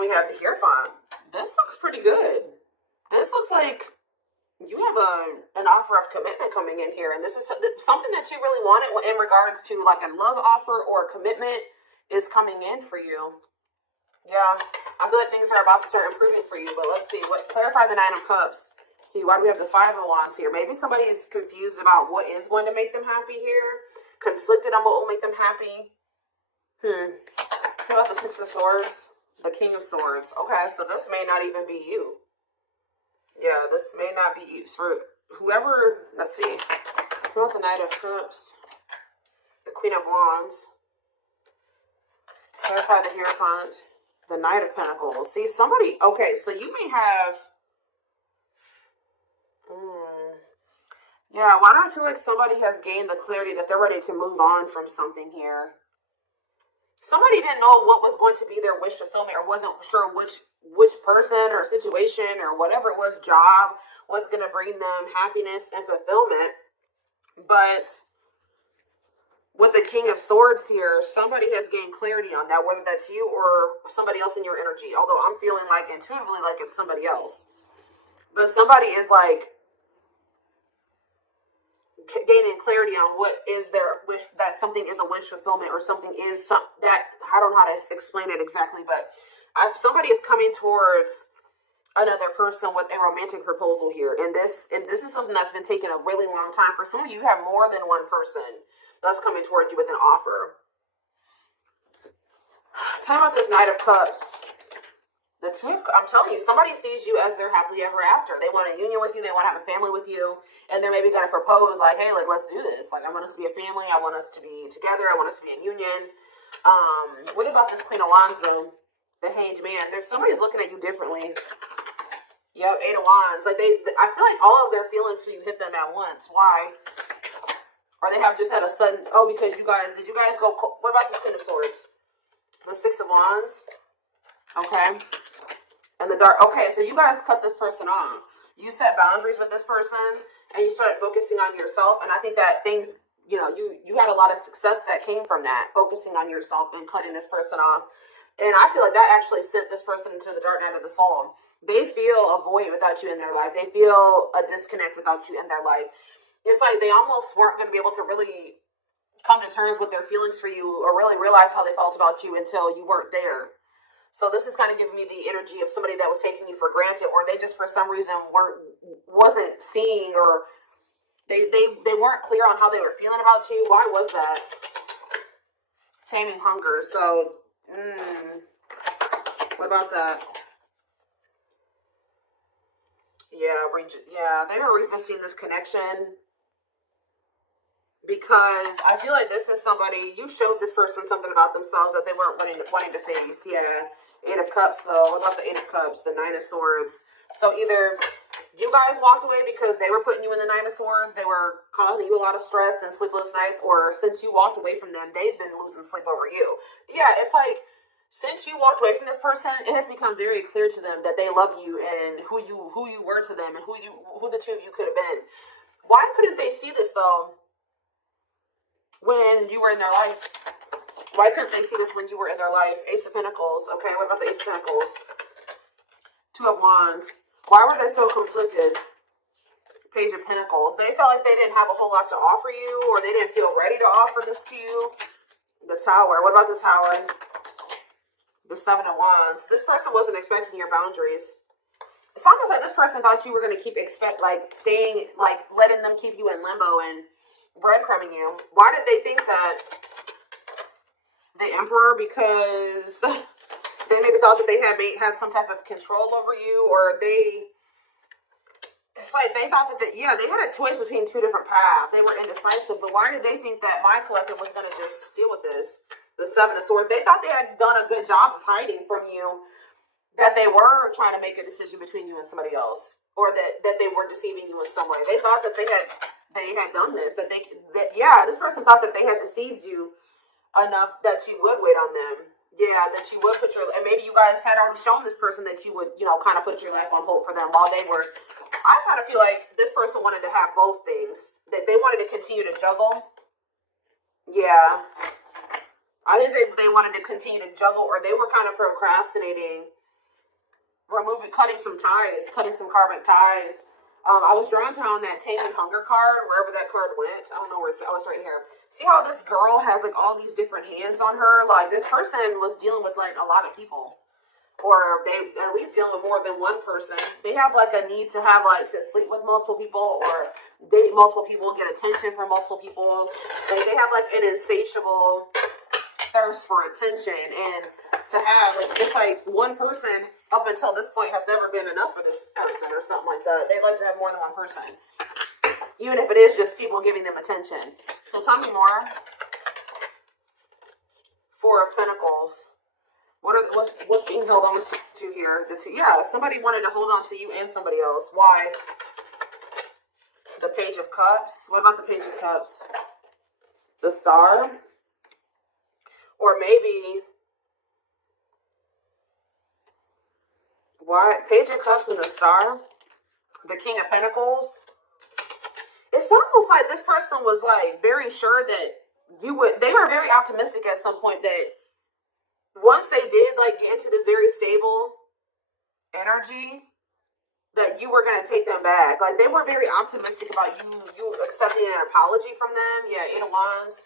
we have the Hierophant. This looks pretty good. This looks like you have an offer of commitment coming in here, and this is something that you really wanted in regards to like a love offer or a commitment is coming in for you. Yeah, I feel like things are about to start improving for you, but let's see. Clarify the Nine of Cups. See, why do we have the Five of Wands here? Maybe somebody is confused about what is going to make them happy here. Conflicted on what will make them happy. What about the Six of Swords? The King of Swords. Okay, so this may not even be you. Yeah, this may not be you. For whoever, let's see. What about the Knight of Cups? The Queen of Wands. Clarify the Hierophant. The Knight of Pentacles. See, somebody, okay, so you may have, yeah, why do I feel like somebody has gained the clarity that they're ready to move on from something here? Somebody didn't know what was going to be their wish fulfillment or wasn't sure which person or situation or whatever it was, job, was going to bring them happiness and fulfillment. But with the King of Swords here, somebody has gained clarity on that, whether that's you or somebody else in your energy. Although I'm feeling like intuitively like it's somebody else. But somebody is like gaining clarity on what is their wish, that something is a wish fulfillment or something is that, I don't know how to explain it exactly, but somebody is coming towards another person with a romantic proposal here. And this is something that's been taking a really long time. For some of you, you have more than one person that's coming towards you with an offer. Tell me about this Knight of Cups. I'm telling you, somebody sees you as their happily ever after. They want a union with you. They want to have a family with you. And they're maybe going to propose like, hey, like, let's do this. Like, I want us to be a family. I want us to be together. I want us to be in union. What about this Queen of Wands, though? The Hanged Man. There's somebody's looking at you differently. Yep, Eight of Wands. Like, I feel like all of their feelings for you hit them at once. Why? Or they have just had a sudden, because did you guys go, what about the Ten of Swords? The Six of Wands? Okay. And the Dark, okay, so you guys cut this person off. You set boundaries with this person, and you started focusing on yourself, and I think that things, you had a lot of success that came from that, focusing on yourself and cutting this person off. And I feel like that actually sent this person into the dark night of the soul. They feel a void without you in their life. They feel a disconnect without you in their life. It's like they almost weren't going to be able to really come to terms with their feelings for you or really realize how they felt about you until you weren't there. So this is kind of giving me the energy of somebody that was taking you for granted, or they just for some reason wasn't seeing, or they weren't clear on how they were feeling about you. Why was that? Taming hunger. So, what about that? Yeah, they were resisting this connection. Because I feel like this is somebody, you showed this person something about themselves that they weren't wanting to face. Yeah. Eight of Cups, though. What about the Eight of Cups? The Nine of Swords. So either you guys walked away because they were putting you in the Nine of Swords, they were causing you a lot of stress and sleepless nights, or since you walked away from them, they've been losing sleep over you. Yeah, it's like, since you walked away from this person, it has become very clear to them that they love you and who you were to them and who the two of you could have been. Why couldn't they see this, though? When you were in their life? Why couldn't they see this when you were in their life? Ace of Pentacles. Okay, what about the Ace of Pentacles? Two of Wands. Why were they so conflicted? Page of Pentacles. They felt like they didn't have a whole lot to offer you, or they didn't feel ready to offer this to you. The Tower. What about the Tower? The Seven of Wands. This person wasn't expecting your boundaries. It's almost like this person thought you were going to keep letting them keep you in limbo and breadcrumbing you. Why did they think that? The Emperor, because they maybe thought that they had some type of control over you, or it's like they thought that they had a choice between two different paths. They were indecisive, but why did they think that my collective was going to just deal with this? The Seven of Swords. They thought they had done a good job of hiding from you that they were trying to make a decision between you and somebody else, or that they were deceiving you in some way. They thought that they had done this, this person thought that they had deceived you enough that you would wait on them. Yeah, that you would and maybe you guys had already shown this person that you would, kind of put your life on hold for them while they were. I kind of feel like this person wanted to have both things. That they wanted to continue to juggle. Yeah. I think they wanted to continue to juggle, or they were kind of procrastinating cutting some ties, cutting some karmic ties. I was drawn to on that Taming Hunger card, wherever that card went. I don't know where it's, oh, it's right here. See how this girl has like all these different hands on her? Like this person was dealing with like a lot of people. Or they at least dealing with more than one person. They have like a need to have like to sleep with multiple people or date multiple people, get attention from multiple people. Like they have like an insatiable thirst for attention, and to have like it's like one person up until this point has never been enough for this person or something like that. They'd like to have more than one person, even if it is just people giving them attention. So tell me more. Four of Pentacles. What's being held on to here? Yeah, somebody wanted to hold on to you and somebody else. Why? The Page of Cups. What about the Page of Cups? The Star. Or maybe, why? Page of Cups and the Star. The King of Pentacles. It's almost like this person was like very sure that you would, they were very optimistic at some point that once they did like get into this very stable energy, that you were going to take them back. Like they were very optimistic about you accepting an apology from them. Yeah, Eight of Wands.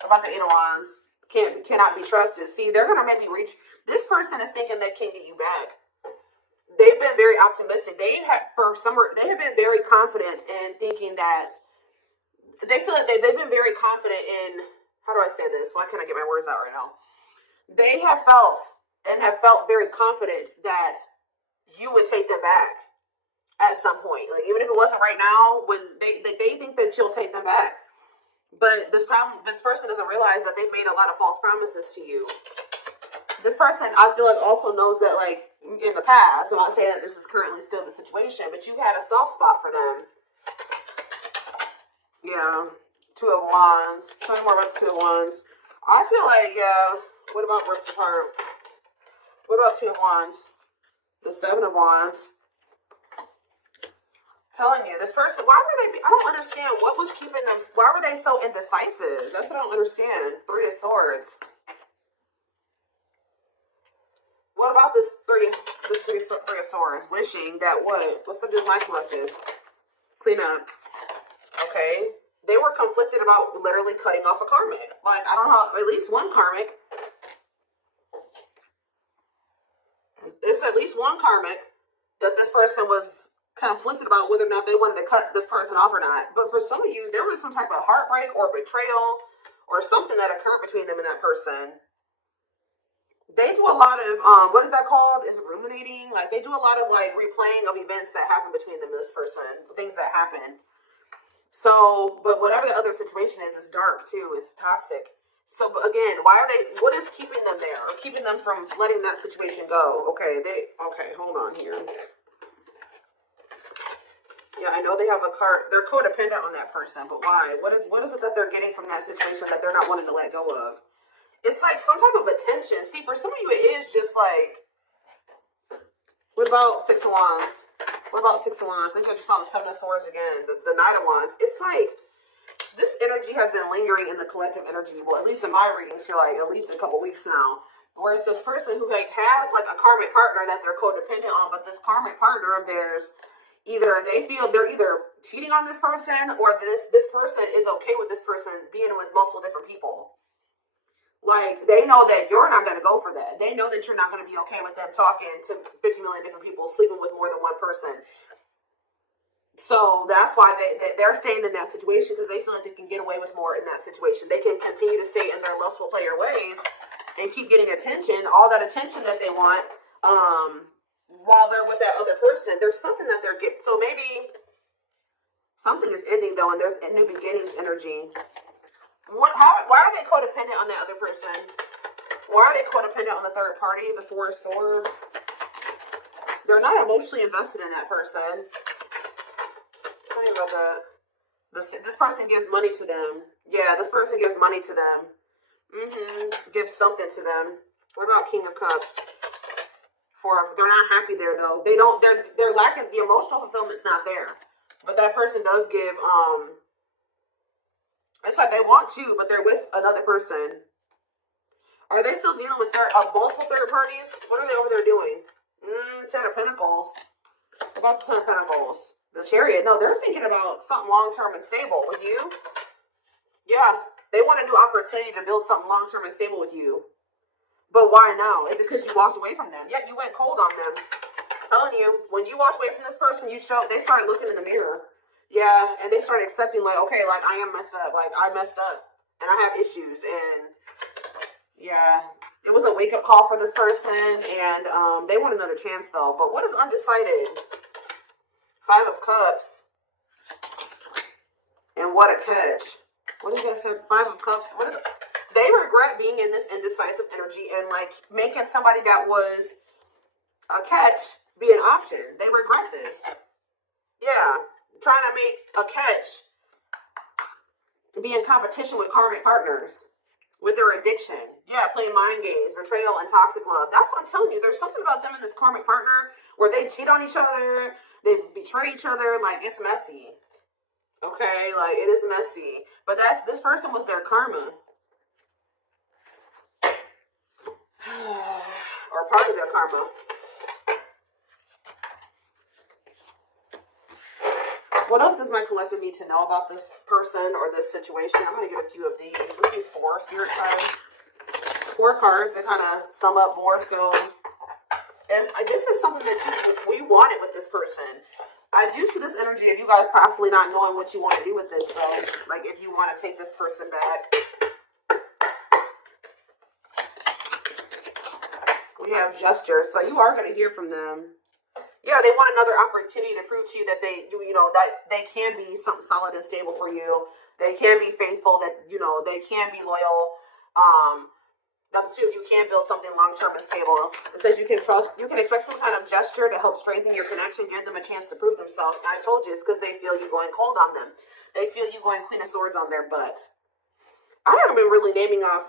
About the Eight of Wands. Cannot be trusted. See, they're gonna maybe reach. This person is thinking they can get you back. They've been very optimistic. They have been very confident in thinking that they feel like they've been very confident in. How do I say this? Why can't I get my words out right now? They have felt very confident that you would take them back at some point. Like even if it wasn't right now, when they think that you'll take them back. But this person doesn't realize that they've made a lot of false promises to you. This person, I feel like, also knows that, like, in the past, I'm not saying that this is currently still the situation, but you've had a soft spot for them. Yeah. Two of Wands. Tell me more about the Two of Wands. I feel like, yeah. What about ripped apart? What about Two of Wands? The Seven of Wands. Telling you, this person, why were they, I don't understand what was keeping them, why were they so indecisive? That's what I don't understand. Three of Swords. What about this three of Swords? Wishing that what? What's the do with my collective? Clean up. Okay. They were conflicted about literally cutting off a karmic. Like, I don't know, at least one karmic. It's at least one karmic that this person was conflicted about whether or not they wanted to cut this person off or not. But for some of you, there was some type of heartbreak or betrayal or something that occurred between them and that person. They do a lot of, what is that called? Is it ruminating? Like, they do a lot of, like, replaying of events that happen between them and this person. Things that happen. So, but whatever the other situation is dark, too. It's toxic. So, again, what is keeping them there? Or keeping them from letting that situation go? Okay, hold on here. Yeah, I know they have a card. They're codependent on that person, but why? What is it that they're getting from that situation that they're not wanting to let go of? It's like some type of attention. See, for some of you, it is just like. What about Six of Wands? What about Six of Wands? I think I just saw the Seven of Swords again. The Knight of Wands. It's like this energy has been lingering in the collective energy. Well, at least in my readings for like at least a couple weeks now. Where it's this person who like has like a karmic partner that they're codependent on, but this karmic partner of theirs. Either they feel they're either cheating on this person or this person is okay with this person being with multiple different people. Like, they know that you're not going to go for that. They know that you're not going to be okay with them talking to 50 million different people, sleeping with more than one person. So that's why they're staying in that situation because they feel like they can get away with more in that situation. They can continue to stay in their lustful player ways and keep getting attention, all that attention that they want, while they're with that other person. There's something that they're getting. So maybe something is ending though, and there's a new beginnings energy. Why are they codependent on that other person? Why are they codependent on the third party, the Four of Swords? They're not emotionally invested in that person. Tell me about that. This person gives money to them. Yeah, this person gives money to them. Gives something to them. What about King of Cups? They're not happy there though. They're lacking the emotional fulfillment's not there. But that person does give it's like they want you, but they're with another person. Are they still dealing with multiple third parties? What are they over there doing? Ten of Pentacles. About the Ten of Pentacles. The Chariot. No, they're thinking about something long-term and stable with you. Yeah. They want a new opportunity to build something long-term and stable with you. But why now? Is it because you walked away from them? Yeah, you went cold on them. I'm telling you, when you walked away from this person, they started looking in the mirror. Yeah, and they started accepting, like, okay, like, I am messed up. Like, I messed up. And I have issues. And, yeah, it was a wake-up call for this person. And they want another chance, though. But what is undecided? Five of Cups. And what a catch. What is that? Five of Cups. What is it? They regret being in this indecisive energy and, like, making somebody that was a catch be an option. They regret this. Yeah. Trying to make a catch be in competition with karmic partners with their addiction. Yeah, playing mind games, betrayal, and toxic love. That's what I'm telling you. There's something about them and this karmic partner where they cheat on each other, they betray each other. Like, it's messy. Okay? Like, it is messy. But this person was their karma. Or part of their karma. What else does my collective need to know about this person or this situation? I'm going to get a few of these. Let's do 4 spirit cards. 4 cards to kind of sum up more. So, and this is something that we wanted with this person. I do see this energy of you guys possibly not knowing what you want to do with this, though. Like, if you want to take this person back. We have gesture, so you are going to hear from them. Yeah, they want another opportunity to prove to you that that they can be something solid and stable for you. They can be faithful, that, they can be loyal. That the two of you can build something long-term and stable. It says you can expect some kind of gesture to help strengthen your connection, give them a chance to prove themselves. And I told you, it's because they feel you going cold on them. They feel you going Queen of Swords on their butt. I haven't been really naming off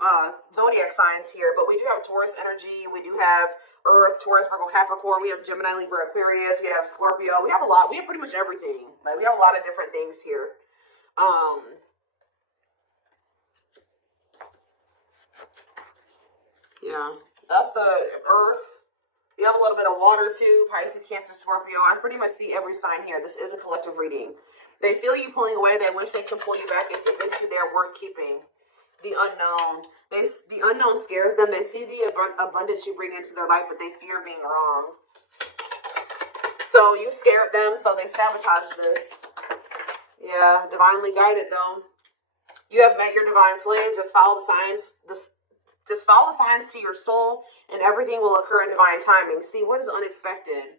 zodiac signs here, but we do have Taurus energy. We do have Earth, Taurus, Virgo, Capricorn. We have Gemini, Libra, Aquarius. We have Scorpio. We have a lot. We have pretty much everything. Like, we have a lot of different things here. Yeah, that's the Earth. We have a little bit of water too. Pisces, Cancer, Scorpio. I pretty much see every sign here. This is a collective reading. They feel you pulling away. They wish they can pull you back and convince you they're worth keeping. The unknown. The unknown scares them. They see the abundance you bring into their life, but they fear being wrong. So you scared them, so they sabotage this. Yeah, divinely guided though. You have met your divine flame. Just follow the signs. Just follow the signs to your soul, and everything will occur in divine timing. See, what is unexpected?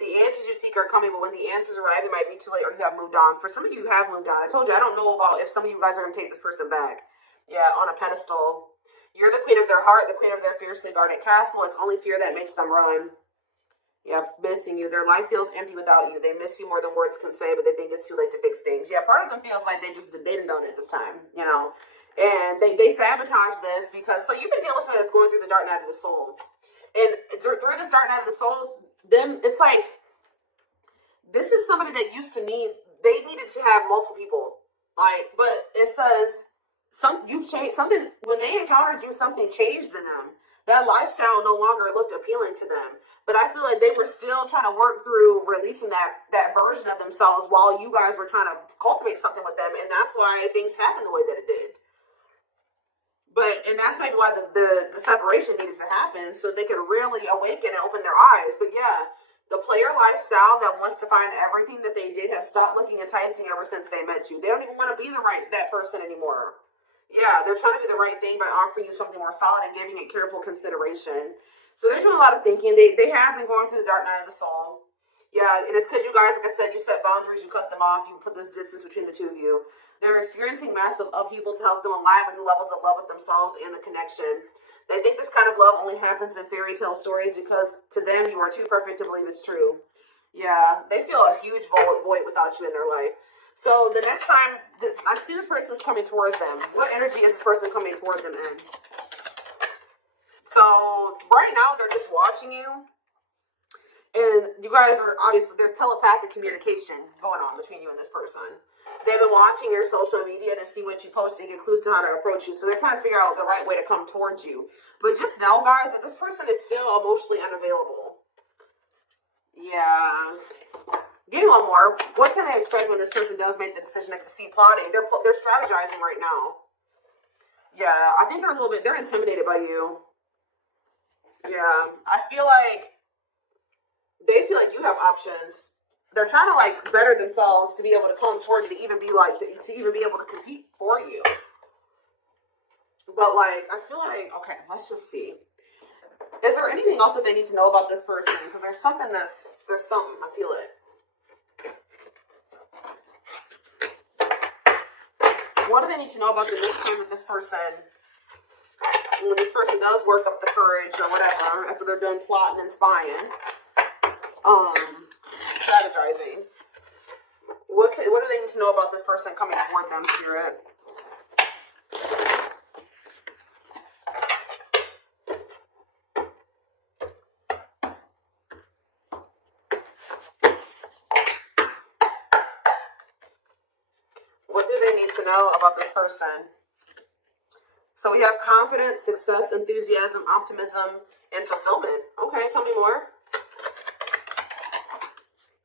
The answers you seek are coming, but when the answers arrive, it might be too late or you have moved on. For some of you, you have moved on. I told you, I don't know about if some of you guys are going to take this person back. Yeah, on a pedestal. You're the queen of their heart, the queen of their fiercely guarded castle. It's only fear that makes them run. Yeah, missing you. Their life feels empty without you. They miss you more than words can say, but they think it's too late to fix things. Yeah, part of them feels like they didn't done it this time, And they sabotage this because, so you've been dealing with somebody that's going through the dark night of the soul. And through this dark night of the soul, it's like, this is somebody that they needed to have multiple people. Like, but it says, you've changed something. When they encountered you, something changed in them. That lifestyle no longer looked appealing to them. But I feel like they were still trying to work through releasing that version of themselves while you guys were trying to cultivate something with them. And that's why things happened the way that it did. And that's maybe why the separation needed to happen, so they could really awaken and open their eyes. But yeah, the player lifestyle that wants to find everything that they did has stopped looking enticing ever since they met you. They don't even want to be that person anymore. Yeah, they're trying to do the right thing by offering you something more solid and giving it careful consideration. So they're doing a lot of thinking. They have been going through the dark night of the soul. Yeah, and it's because you guys, like I said, you set boundaries, you cut them off, you put this distance between the two of you. They're experiencing massive upheaval to help them align with new levels of love with themselves and the connection. They think this kind of love only happens in fairy tale stories because to them you are too perfect to believe it's true. Yeah, they feel a huge void without you in their life. So the next time I see this person is coming towards them, what energy is this person coming towards them in? So right now they're just watching you. And you guys are obviously, there's telepathic communication going on between you and this person. They've been watching your social media to see what you post and get clues to how to approach you. So they're trying to figure out the right way to come towards you. But just know, guys, that this person is still emotionally unavailable. Yeah. Give me one more. What can they expect when this person does make the decision to see plotting? They're strategizing right now. Yeah, I think they're intimidated by you. Yeah, I feel like they feel like you have options. They're trying to like better themselves to be able to come towards you to even be like to even be able to compete for you. But like, I feel like okay, let's just see. Is there anything else that they need to know about this person? Because there's something. I feel it. What do they need to know about the next time that this person, when this person does work up the courage or whatever, after they're done plotting and spying, strategizing? What do they need to know about this person coming toward them, Spirit? What do they need to know about this person? So we have confidence, success, enthusiasm, optimism, and fulfillment. Okay, tell me more.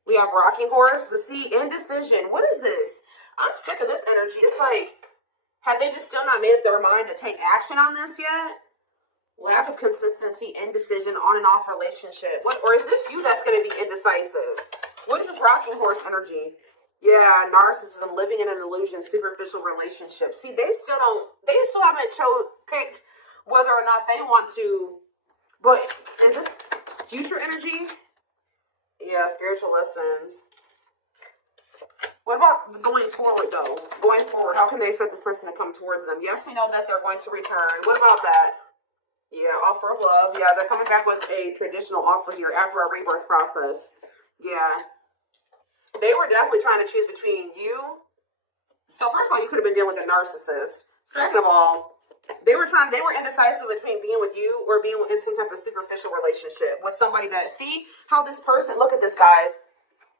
We have rocking horse, the sea, indecision. What is this? I'm sick of this energy. It's like, have they just still not made up their mind to take action on this yet? Lack of consistency, indecision, on and off relationship. What, or is this you that's going to be indecisive? What is this rocking horse energy? Yeah, narcissism, living in an illusion, superficial relationship. See, they still haven't picked whether or not they want to. But is this future energy? Yeah, spiritual lessons. What about going forward, though? Going forward, how can they expect this person to come towards them? Yes, we know that they're going to return. What about that? Yeah, offer of love. Yeah, they're coming back with a traditional offer here after a rebirth process. Yeah. They were definitely trying to choose between you. So first of all, you could have been dealing with a narcissist. Second of all, they were indecisive between being with you or being in some type of superficial relationship with somebody that, see how this person, look at this, guys.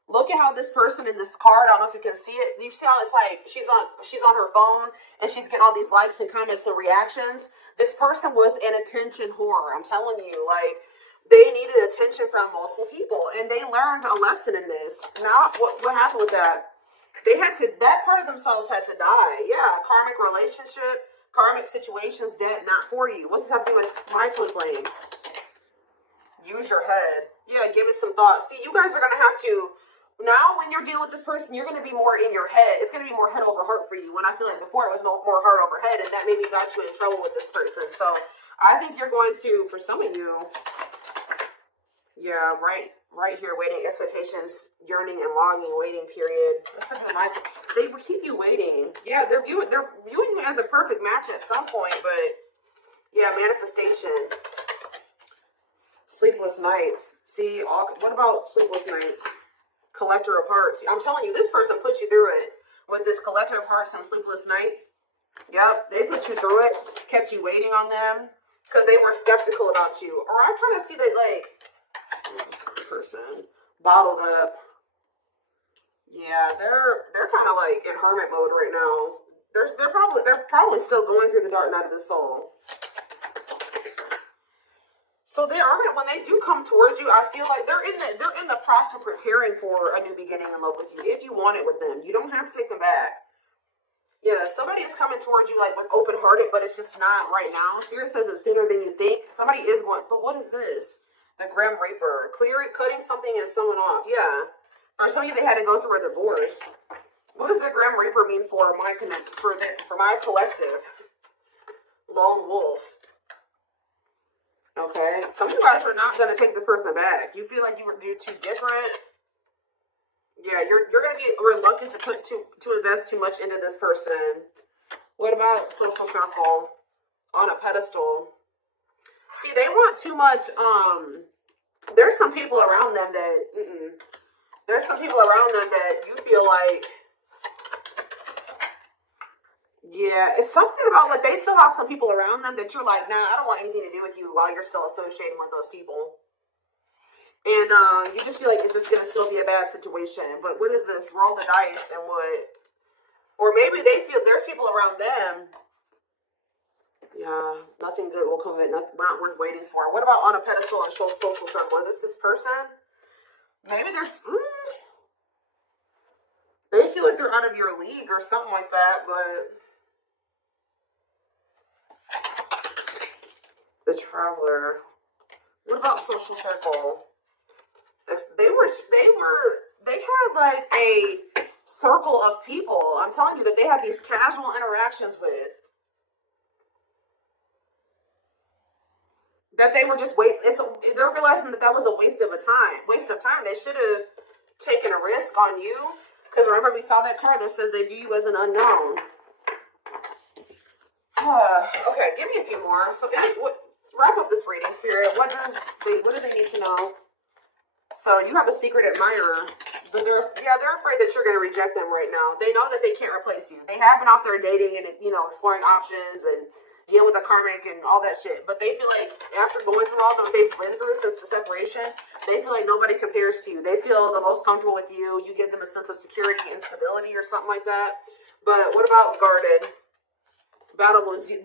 Look at how this person in this card, I don't know if you can see it. You see how it's like she's on her phone and she's getting all these likes and comments and reactions. This person was an attention whore. I'm telling you, like, they needed attention from multiple people, and they learned a lesson in this. Now, what happened with that? That part of themselves had to die. Yeah, karmic relationship, karmic situations, dead, not for you. What's this have to do with my twin flames? Use your head. Yeah, give it some thought. See, you guys are going to have to, now when you're dealing with this person, you're going to be more in your head. It's going to be more head over heart for you. When I feel like before it was more heart over head, and that maybe got you in trouble with this person. So I think you're going to, for some of you, yeah, right here, waiting, expectations, yearning and longing, waiting period. They will keep you waiting. Yeah, they're viewing you as a perfect match at some point, but yeah, manifestation. Sleepless nights. See, what about sleepless nights? Collector of hearts. I'm telling you, this person put you through it with this collector of hearts and sleepless nights. Yep, they put you through it, kept you waiting on them because they were skeptical about you. Or I kind of see that like person bottled up. Yeah, they're kind of like in hermit mode right now. They're probably still going through the dark night of the soul. So they are gonna, when they do come towards you, I feel like they're in the process of preparing for a new beginning in love with you. If you want it with them, you don't have to take them back. Yeah, somebody is coming towards you like with open hearted, but it's just not right now. Spirit says it's sooner than you think. Somebody is going, but what is this? The Grim Reaper, cutting something and someone off. Yeah, for some of you, they had to go through a divorce. What does the Grim Reaper mean for my collective? Lone wolf. Okay, some of you guys are not going to take this person back. You feel like you're too different. Yeah, you're going to be reluctant to invest too much into this person. What about social circle on a pedestal? See, they want too much. There's some people around them that. There's some people around them that you feel like. Yeah, it's something about like they still have some people around them that you're like, nah, I don't want anything to do with you while you're still associating with those people. And you just feel like it's just gonna still be a bad situation. But what is this? Roll the dice and what? Or maybe they feel there's people around them. Yeah, nothing good will come of it. Not worth waiting for. What about on a pedestal and social circle? Is this person? Maybe they feel like they're out of your league or something like that, but the Traveler. What about social circle? They had like a circle of people. I'm telling you that they had these casual interactions with that they were just they're realizing that was a waste of time. They should have taken a risk on you, because remember we saw that card that says they view you as an unknown. Okay, give me a few more. So wrap up this reading, Spirit. What do they need to know? So you have a secret admirer, but they're afraid that you're going to reject them right now. They know that they can't replace you. They have been out there dating and exploring options and dealing with the karmic and all that shit. But they feel like after going through all that they've been through since the separation, they feel like nobody compares to you. They feel the most comfortable with you. You give them a sense of security and stability or something like that. But what about guarded? Battle wounds. You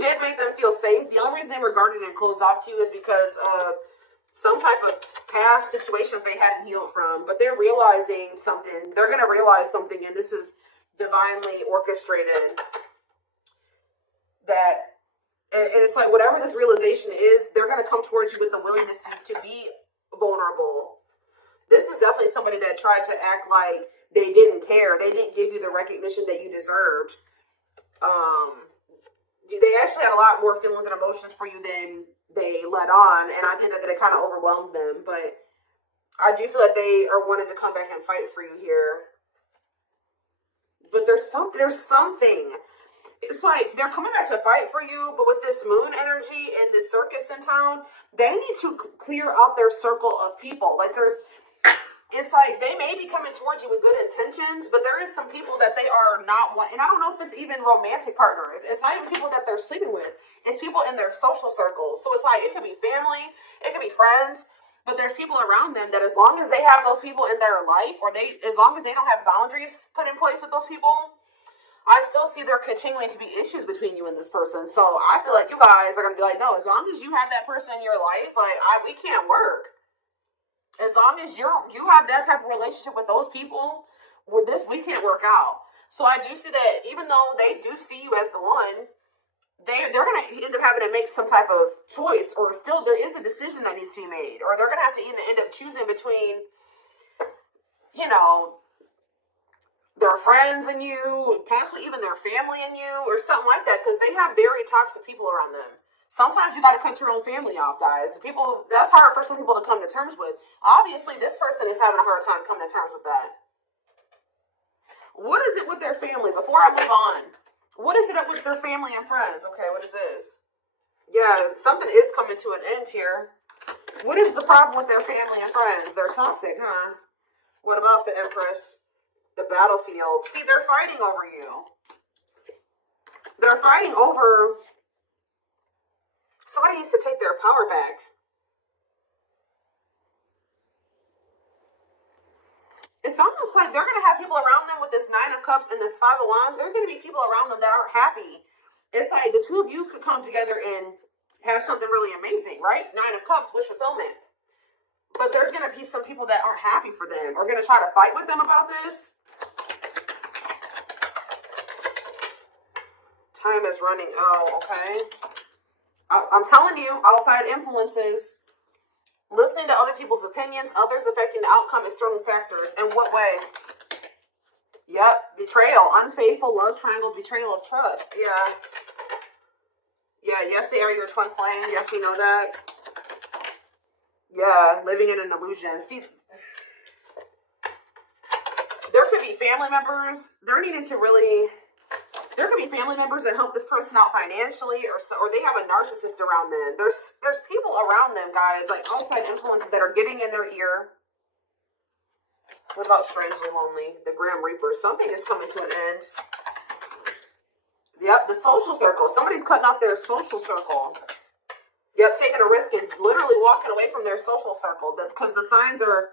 did make them feel safe. The only reason they were guarded and closed off to you is because of some type of past situations they hadn't healed from. But they're realizing something. They're going to realize something, and this is divinely orchestrated. That, and it's like whatever this realization is, they're going to come towards you with the willingness to be vulnerable. This is definitely somebody that tried to act like they didn't care. They didn't give you the recognition that you deserved. They actually had a lot more feelings and emotions for you than they let on, and I think that it kind of overwhelmed them. But I do feel like they are wanting to come back and fight for you here. But there's something. It's like they're coming back to fight for you, but with this moon energy and this circus in town, they need to clear out their circle of people. Like it's like they may be coming towards you with good intentions, but there is some people that they are not and I don't know if it's even romantic partners. It's not even people that they're sleeping with. It's people in their social circles. So it's like it could be family, it could be friends, but there's people around them that as long as they have those people in their life, or as long as they don't have boundaries put in place with those people, I still see there continuing to be issues between you and this person. So I feel like you guys are going to be like, no, as long as you have that person in your life, like, we can't work. As long as you have that type of relationship with those people, with this, we can't work out. So I do see that even though they do see you as the one, they're going to end up having to make some type of choice, or still there is a decision that needs to be made, or they're going to have to end up choosing between, their friends and you, possibly even their family and you, or something like that, because they have very toxic people around them. Sometimes you got to cut your own family off, guys. That's hard for some people to come to terms with. Obviously, this person is having a hard time coming to terms with that. What is it with their family? Before I move on, what is it with their family and friends? Okay, what is this? Yeah, something is coming to an end here. What is the problem with their family and friends? They're toxic, huh? What about the Empress? The battlefield. See, they're fighting over you. They're fighting over... Somebody needs to take their power back. It's almost like they're going to have people around them with this Nine of Cups and this Five of Wands. There are going to be people around them that aren't happy. It's like the two of you could come together and have something really amazing, right? Nine of Cups, wish fulfillment. But there's going to be some people that aren't happy for them, or going to try to fight with them about this. Time is running out, okay? I'm telling you, outside influences, listening to other people's opinions, others affecting the outcome, external factors. In what way? Yep, betrayal, unfaithful, love triangle, betrayal of trust. Yeah, yes, they are your twin flame. Yes, we know that. Yeah, living in an illusion. See, there could be family members. There could be family members that help this person out financially, or they have a narcissist around them. There's people around them, guys, like outside influences that are getting in their ear. What about strangely lonely? The Grim Reaper. Something is coming to an end. Yep, the social circle. Somebody's cutting off their social circle. Yep, taking a risk and literally walking away from their social circle, because the signs are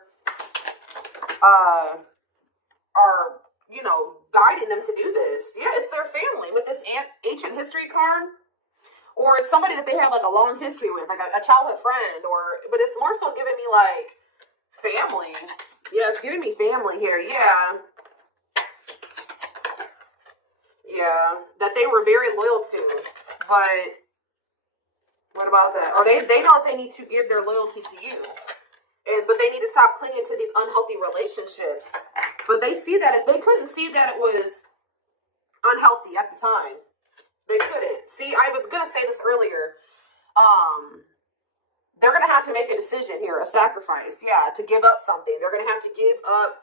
guiding them to do this. Yeah, it's their family with this ancient history card, or it's somebody that they have like a long history with, like a childhood friend, but it's more so giving me like Family. Yeah, it's giving me family here. Yeah. Yeah. That they were very loyal to. But what about that? Or they know that they need to give their loyalty to you. But they need to stop clinging to these unhealthy relationships. But they see that they couldn't see that it was unhealthy at the time. They couldn't. See, I was gonna say this earlier. They're gonna have to make a decision here, a sacrifice, yeah, to give up something. They're gonna have to give up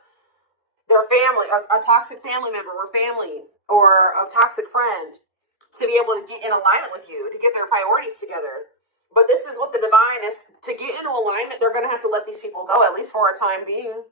their family, a toxic family member or family, or a toxic friend, to be able to get in alignment with you, to get their priorities together. But this is what the divine is. To get into alignment, they're going to have to let these people go, at least for a time being.